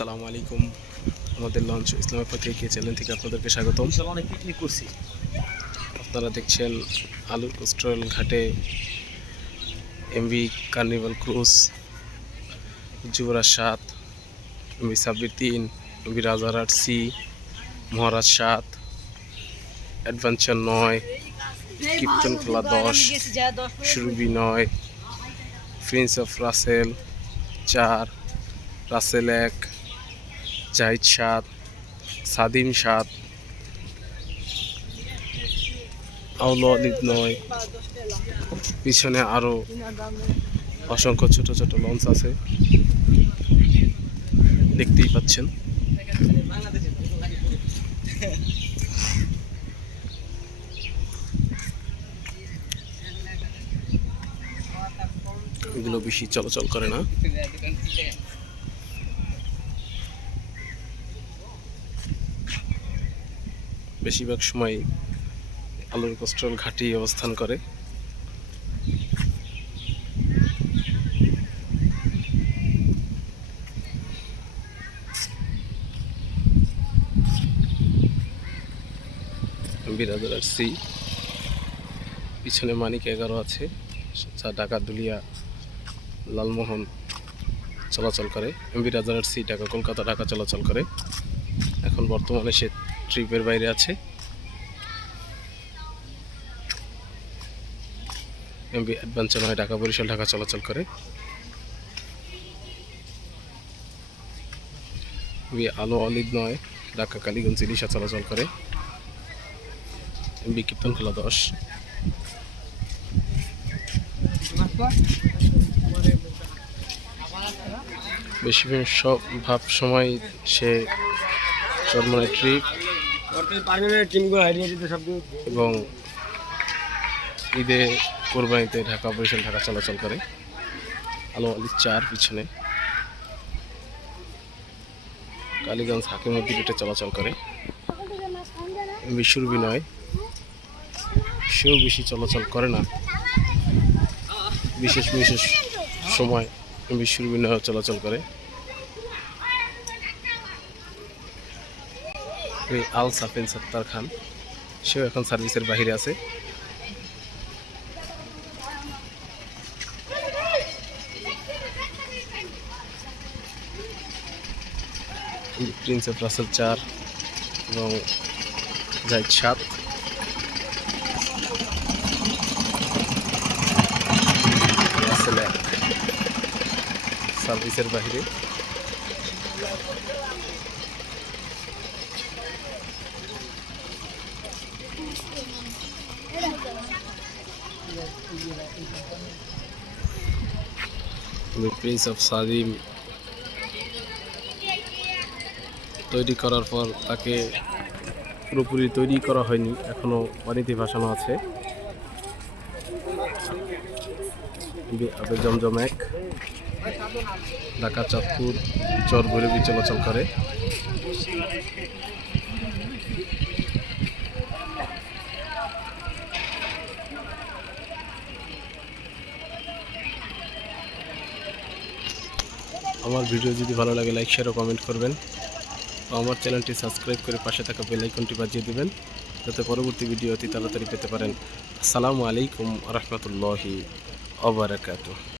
আসসালামু আলাইকুম। আমাদের লঞ্চ ইসলামের পথে এগিয়ে চ্যানেল থেকে আপনাদেরকে স্বাগতম। অনেক পিকনিক করছি? আপনারা দেখছেন আলুর কোস্ট্রল ঘাটে এমবি কার্নিভাল ক্রুজ যুবরাজ সাত এমবি সাব্বির তিন এমবি রাজারহাট সি মহারাজ সাত অ্যাডভেঞ্চার নয় কীর্তন খোলা দশ সুরভি নয় প্রিন্স অফ রাসেল চার রাসেল এক জাহিদ সাত সাদিম সাত আউলো আলিদ নয়। পিছনে আরও অসংখ্য ছোট ছোট লঞ্চ আছে। দেখতেই পাচ্ছেন। এগুলো বেশি চলাচল করে না। বেশিরভাগ সময় আলুর কোস্টাল ঘাটি অবস্থান করে। বিরাদার সি, পিছনে মানিক এগারো আছে যা ঢাকা দুলিয়া লালমোহন চলাচল করে। এমবি রাজার সি ঢাকা, কলকাতা, ঢাকা চলাচল করে। এখন বর্তমানে সে ট্রিপের বাইরে আছে। এমবি অ্যাডভেঞ্চার হয় ঢাকা বরিশাল, ঢাকা চলাচল করে। এমবি আলো অলিদ নয়, ঢাকা কালীগঞ্জ ইলিশা চলাচল করে। এমবি কীর্তন খোলা দশ। বেশি সব ভাব সময় সে চরমনে ট্রিপ। এবং ঈদে কোরবানিতে ঢাকা বরিশাল ঢাকা চলাচল করে। আলো আলি চার পিছনে। কালীগঞ্জ হাকিমুদ্দিন রুটে চলাচল করে। বিশুর বিনয়। সেও বেশি চলাচল করে না। বিশেষ বিশেষ সময় বিশুর বিনয় চলাচল করে। এই আল সাফিন সত্তার খান। সেও এখন সার্ভিসের বাইরে আছে। প্রিন্স অফ রাসেল চার এবং জাহিদ সাত। সার্ভিসের এক বাইরে প্রিন্স অফ সাদিম তৈরি করার পর তাকে পুরোপুরি তৈরি করা হয়নি, এখনও পানিতে ভাসানো আছে। জমজম এক, ঢাকা চাঁদপুর চর ভৈরবী চলাচল করে। আমার ভিডিও যদি ভালো লাগে লাইক শেয়ার ও কমেন্ট করবেন। তো আমার চ্যানেলটি সাবস্ক্রাইব করে পাশে থাকা বেল আইকনটি বাজিয়ে দেবেন, যাতে পরবর্তী ভিডিও অতি তাড়াতাড়ি পেতে পারেন। আসসালামু আলাইকুম রহমতুল্লাহি অবরাকাতু